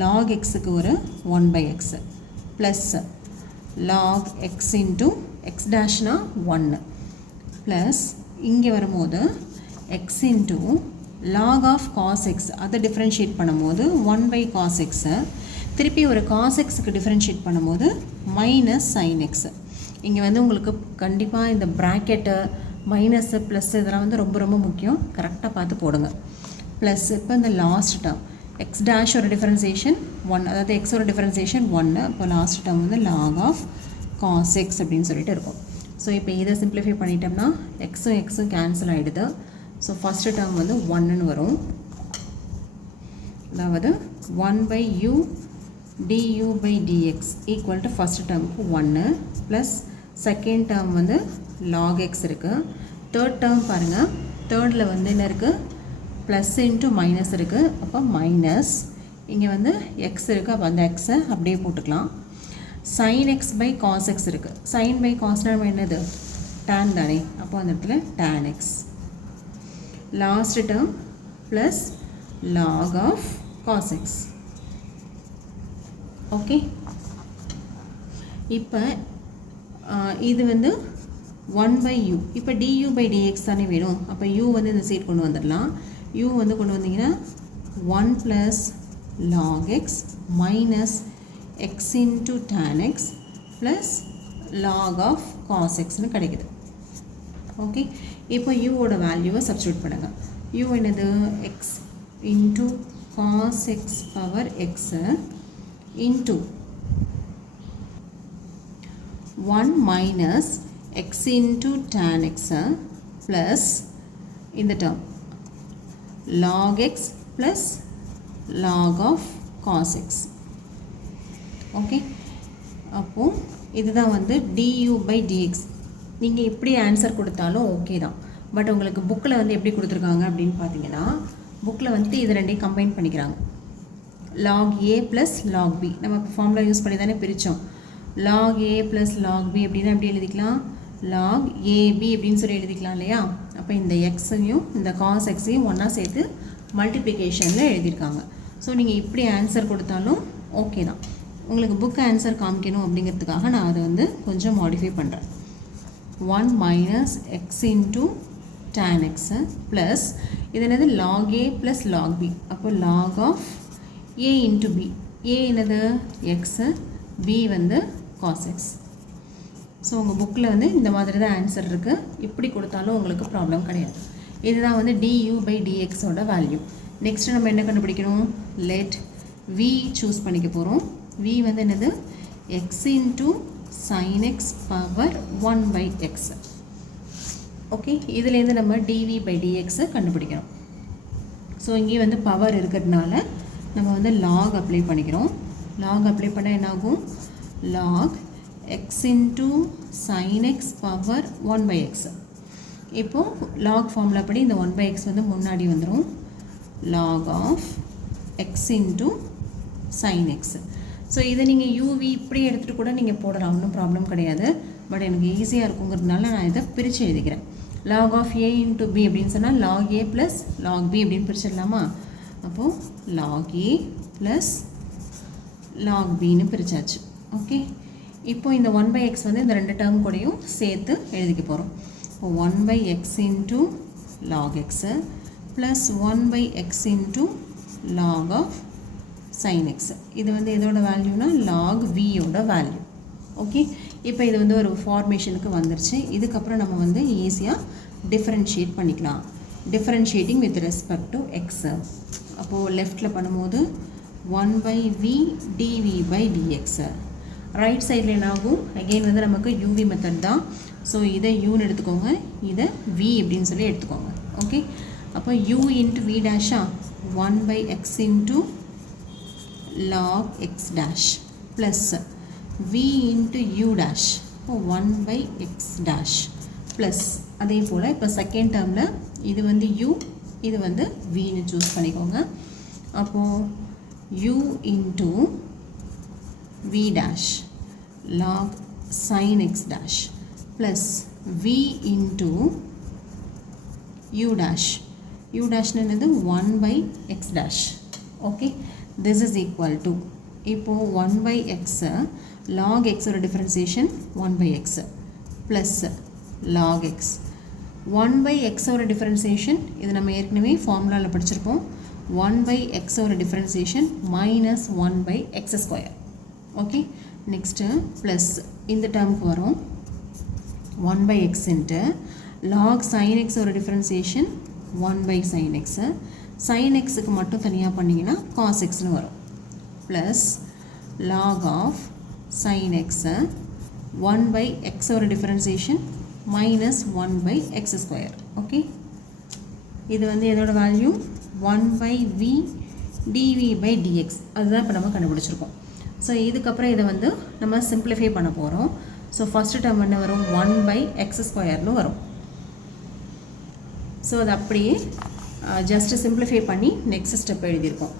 லாக் எக்ஸுக்கு ஒரு 1 by x plus log x into x டேஷ்னா 1 plus இங்கே வரும்போது x into log of cos x. அதை differentiate பண்ணும்போது 1 by cos எக்ஸை திருப்பி ஒரு காஸ் எக்ஸுக்கு டிஃப்ரென்ஷியேட் பண்ணும்போது மைனஸ் சைன் எக்ஸு. இங்கே வந்து உங்களுக்கு கண்டிப்பாக இந்த ப்ராக்கெட்டு மைனஸு ப்ளஸ் இதெல்லாம் வந்து ரொம்ப ரொம்ப முக்கியம். கரெக்டாக பார்த்து போடுங்க. ப்ளஸ் இப்போ இந்த லாஸ்ட் டேர்ம் எக்ஸ் டேஷோட டிஃபரன்சியேஷன் 1, அதாவது எக்ஸோட டிஃபரன்சியேஷன் 1. இப்போ லாஸ்ட் டேர்ம் வந்து லாக் ஆஃப் காஸ் எக்ஸ் அப்படின்னு சொல்லிட்டு இருக்கும். ஸோ இப்போ இதை சிம்பிளிஃபை பண்ணிட்டோம்னா எக்ஸும் கேன்சல் ஆகிடுது. ஸோ ஃபஸ்ட்டு டேர்ம் வந்து 1ன்னு வரும். அதாவது 1 by u du by dx equal to first டேர்முக்கு 1 ப்ளஸ் செகண்ட் டேர்ம் வந்து log x இருக்குது. தேர்ட் டேர்ம் பாருங்கள், தேர்டில் வந்து என்ன இருக்குது? ப்ளஸ் இன்ட்டு மைனஸ் இருக்குது. அப்போ மைனஸ் இங்கே வந்து எக்ஸ் இருக்குது, அப்போ அந்த எக்ஸை அப்படியே போட்டுக்கலாம். sin x by cos x இருக்குது. sin by cos நம்ம என்னது tan தானே, அப்போ அந்த இடத்துல tan x. Last term plus log of cos x. Okay, இப்போ இது வந்து 1 by u. இப்போ du by dx தானே வேணும். அப்போ u வந்து இந்த சைடு கொண்டு வந்துடலாம். u வந்து கொண்டு வந்தீங்கன்னா 1 plus log x minus x into tan x plus log of cos x னு கிடைக்குது. ஓகே, இப்போ u ஓட வேல்யூவை சப்ஸ்டியூட் பண்ணுங்க. u என்னது x into cos x power x into 1 minus x into tan x plus இந்த term log x plus log of cos x. Okay, அப்போ இதுதான் வந்து du by dx. நீங்கள் எப்படி ஆன்சர் கொடுத்தாலும் ஓகே தான். பட் உங்களுக்கு புக்கில் வந்து எப்படி கொடுத்துருக்காங்க அப்படின்னு பார்த்தீங்கன்னா, புக்கில் வந்து இது ரெண்டையும் கம்பைன் பண்ணிக்கிறாங்க. log a plus log b நம்ம ஃபார்முலா யூஸ் பண்ணி தானே பிரித்தோம். log a plus log b அப்படின்னா எப்படி எழுதிக்கலாம், log ab அப்படின்னு சொல்லி எழுதிக்கலாம் இல்லையா. அப்போ இந்த எக்ஸையும் இந்த காஸ் எக்ஸையும் ஒன்றா சேர்த்து மல்டிப்ளிகேஷனில் எழுதியிருக்காங்க. ஸோ நீங்கள் இப்படி ஆன்சர் கொடுத்தாலும் ஓகே தான். உங்களுக்கு புக் ஆன்சர் காமிக்கணும் அப்படிங்கிறதுக்காக நான் அதை வந்து கொஞ்சம் மாடிஃபை பண்ணுறேன். 1 minus x into tan x plus இது என்னது log a plus log b. அப்போ log of a into b. a என்னது x, b வந்து cos x. ஸோ உங்கள் புக்கில் வந்து இந்த மாதிரி தான் ஆன்சர் இருக்குது. இப்படி கொடுத்தாலும் உங்களுக்கு ப்ராப்ளம் கிடையாது. இதுதான் வந்து du by dx ஓட வேல்யூ. நெக்ஸ்ட்டு நம்ம என்ன கண்டுபிடிக்கணும், லெட் v சூஸ் பண்ணிக்க போகிறோம். v வந்து என்னது x into sin x power 1 by x. Okay, இதுலேருந்து நம்ம dv by dx கண்டுபிடிக்கிறோம். ஸோ இங்கே வந்து பவர் இருக்கிறதுனால நம்ம வந்து log அப்ளை பண்ணிக்கிறோம். log அப்ளை பண்ணால் என்னாகும், log x into sin x power 1 by x. இப்போது log ஃபார்முலா படி இந்த 1 by x வந்து முன்னாடி வந்துடும். log of x into sin x. So இதை நீங்கள் uv இப்படி எடுத்துகிட்டு கூட நீங்கள் போடலாம், ஒன்றும் ப்ராப்ளம் கிடையாது. பட் எனக்கு ஈஸியாக இருக்குங்கிறதுனால நான் இதை பிரித்து எழுதிக்கிறேன். log of a into b அப்படின்னு சொன்னால் log a plus log b அப்படின்னு பிரிச்சிடலாமா. அப்போது log a plus log bன்னு பிரிச்சாச்சு. ஓகே, இப்போது இந்த 1 by x வந்து இந்த ரெண்டு டேர்ம் கூடயும் சேர்த்து எழுதிக்க போகிறோம். இப்போ 1 by x into log x plus 1 by x into log of sin x. இது வந்து எதோட வேல்யூனா log v ஓட வேல்யூ. ஓகே, இப்போ இது வந்து ஒரு ஃபார்மேஷனுக்கு வந்துருச்சு. இதுக்கப்புறம் நம்ம வந்து ஈஸியாக டிஃப்ரென்ஷியேட் பண்ணிக்கலாம். Differentiating with respect to X. அப்போது லெஃப்டில் பண்ணும்போது 1 by v dv by dx. Right சைடில் என்னாகும், அகெயின் வந்து நமக்கு uv மெத்தட் தான். ஸோ இதை யூன்னு எடுத்துக்கோங்க, இதை v அப்படின்னு சொல்லி எடுத்துக்கோங்க. ஓகே, அப்போ u into v டேஷா 1 by x into log x dash plus v into u dash 1 by x dash plus அதே போல் இப்போ செகண்ட் டேர்மில் இது வந்து u, இது வந்து vன்னு சூஸ் பண்ணிக்கோங்க. அப்போது u into v dash log sin x dash plus v into u dash. u dash என்னது 1 by x dash. Okay, this is equal to இப்போது 1 by x log x ஒரு differentiation 1 by x plus log x 1 by x ஒரு differentiation, இது நம்ம ஏற்கனவே ஃபார்முலாவில் படிச்சிருப்போம். 1 by x ஒரு differentiation minus 1 by x square. Okay, next plus இந்த டேர்முக்கு வரும் 1 by x into log sin x ஒரு differentiation 1 by sin x. sin xக்கு மட்டும் தனியாக பண்ணிங்கன்னா cos xன்னு வரும். Plus log of sin x 1 by x ஒரு differentiation minus 1 by x square. Okay, இது வந்து எதோட value 1 by v dv by dx. அதுதான் இப்போ நம்ம கண்டுபிடிச்சிருக்கோம். ஸோ இதுக்கப்புறம் இதை வந்து நம்ம சிம்பிளிஃபை பண்ண போகிறோம். ஸோ ஃபஸ்ட்டு டேர்ம் என்ன வரும், 1 by x ஸ்கொயர்னு வரும். ஸோ அது அப்படியே ஜஸ்ட்டு சிம்பிளிஃபை பண்ணி நெக்ஸ்ட் ஸ்டெப் எழுதியிருக்கோம்.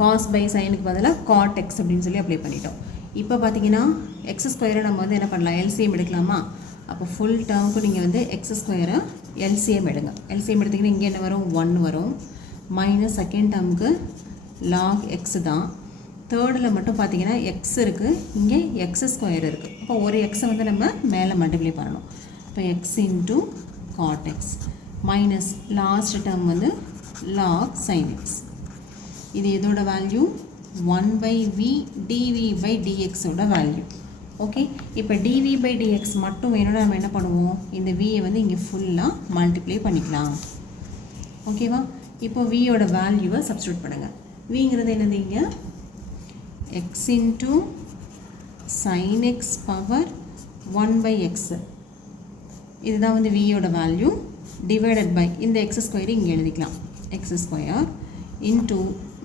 காஸ் பை சைனுக்கு பதிலாக காட் எக்ஸ் அப்படின்னு சொல்லி அப்ளை பண்ணிட்டோம். இப்போ பார்த்தீங்கன்னா எக்ஸ் ஸ்கொயரை நம்ம வந்து என்ன பண்ணலாம், எல்சிஎம் எடுக்கலாமா? அப்போ ஃபுல் டேர்முக்கு நீங்கள் வந்து எக்ஸ் ஸ்கொயரை எல்சிஎம் எடுங்க. எல்சிஎம் எடுத்திங்கன்னா இங்கே என்ன வரும், 1 வரும். மைனஸ் செகண்ட் டேர்முக்கு லாக் எக்ஸ் தான். தேர்டில் மட்டும் பார்த்தீங்கன்னா எக்ஸ் இருக்குது, இங்கே எக்ஸ் ஸ்கொயர் இருக்குது. அப்போ ஒரு எக்ஸை வந்து நம்ம மேலே மல்டிப்ளை பண்ணணும். இப்போ X into God X minus last term வந்து லாக் சைன் எக்ஸ். இது இதோட வேல்யூ 1/v dv/dx ஓட வேல்யூ. ஓகே, இப்போ dv/dx மட்டும் வேணும்னா நம்ம என்ன பண்ணுவோம், இந்த vயை வந்து இங்கே ஃபுல்லாக மல்டிப்ளை பண்ணிக்கலாம். ஓகேவா? இப்போ vயோட வேல்யூவை சப்ஸ்டியூட் பண்ணுங்கள். vங்கிறது என்னது, இங்கே x into sine x power 1/x, இதுதான் வந்து vயோட வேல்யூ. டிவைடட் பை இந்த எக்ஸ் ஸ்கொயர் இங்கே எழுதிக்கலாம், எக்ஸ் ஸ்கொயர் இன்ட்டு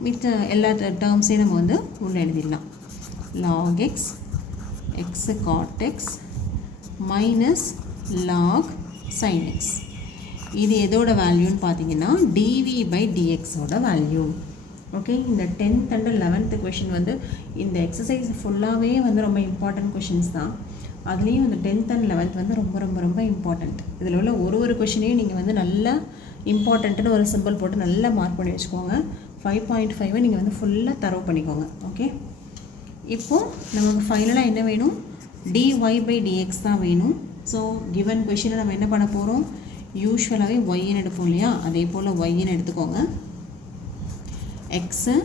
மித்த எல்லா டேர்ம்ஸையும் நம்ம வந்து உள்ளே எழுதிடலாம். Log x X God X minus lock sine X. இது எதோட வேல்யூன்னு பார்த்தீங்கன்னா dv/dxோட வேல்யூ. ஓகே, இந்த 10th and 11th கொஷின் வந்து இந்த எக்ஸசைஸ் ஃபுல்லாகவே வந்து ரொம்ப இம்பார்ட்டன்ட் கொஷின்ஸ் தான். அதுலேயும் இந்த 10th and 11th வந்து ரொம்ப ரொம்ப ரொம்ப இம்பார்ட்டண்ட். இதில் உள்ள ஒரு கொஷினையும் நீங்கள் வந்து நல்லா இம்பார்ட்டண்ட்டுன்னு ஒரு சிம்பிள் போட்டு நல்லா மார்க் பண்ணி வச்சுக்கோங்க. 5.5 நீங்கள் வந்து ஃபுல்லாக தரவு பண்ணிக்கோங்க. ஓகே, இப்போது நமக்கு ஃபைனலாக என்ன வேணும், dy/dx தான் வேணும். ஸோ கிவன் கொஷினை நம்ம என்ன பண்ண போகிறோம், யூஸ்வலாகவே ஒய்ன்னு எடுப்போம் இல்லையா, அதே போல் ஒய்ன்னு எடுத்துக்கோங்க. எக்ஸு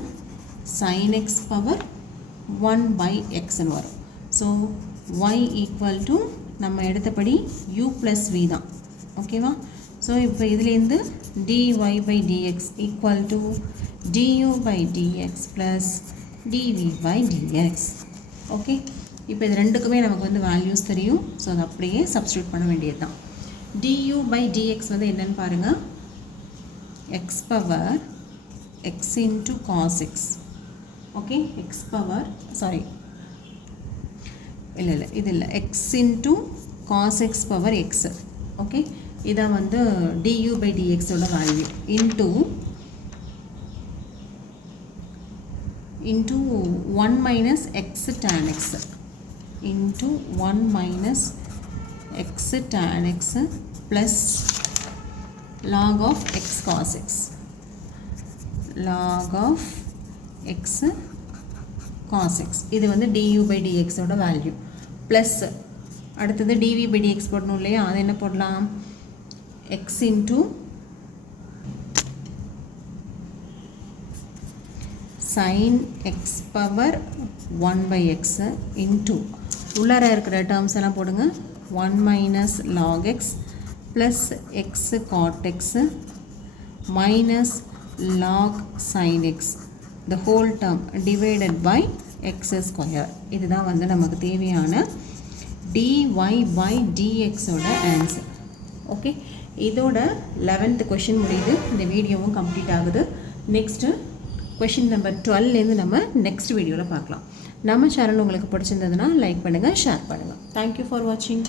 சைன் எக்ஸ் பவர் 1/xன்னு வரும். ஸோ y ஈக்குவல் டு நம்ம எடுத்தபடி u + v தான். ஓகேவா? ஸோ இப்போ இதுலேருந்து dy/dx equal to du/dx plus dv/dx. Okay, இப்போ இது ரெண்டுக்குமே நமக்கு வந்து வேல்யூஸ் தெரியும். ஸோ அது அப்படியே சப்ஸ்டியூட் பண்ண வேண்டியது தான். du/dx வந்து என்னன்னு பாருங்கள், x power x into cos x. Okay, x power இல்லை இது இல்லை, x into cos x power x. Okay, இதான் வந்து du/dxோட value into 1 minus x tan x into 1 minus x tan x plus log of x cos x, log of x cos x. இது வந்து du/dxோட value plus அடுத்தது dv/dx போடணும் இல்லையா, அது என்ன போடலாம், x into sin x power 1/x into உள்ளார இருக்கிற டேர்ம்ஸ் எல்லாம் போடுங்க, 1 minus log x plus x cot x minus log sin x the whole term divided by x square. இதுதான் வந்து நமக்கு தேவையான dy/dx ஓட ஆன்சர். ஓகே, இதோட 11th கொஷின் முடியுது. இந்த வீடியோவும் கம்ப்ளீட் ஆகுது. நெக்ஸ்ட்டு கொஷின் நம்பர் 12லேருந்து நம்ம நெக்ஸ்ட் வீடியோவில் பார்க்கலாம். நம்ம சேனல் உங்களுக்கு பிடிச்சிருந்ததுன்னா லைக் பண்ணுங்கள், ஷேர் பண்ணுங்கள். தேங்க்யூ ஃபார் வாட்சிங்.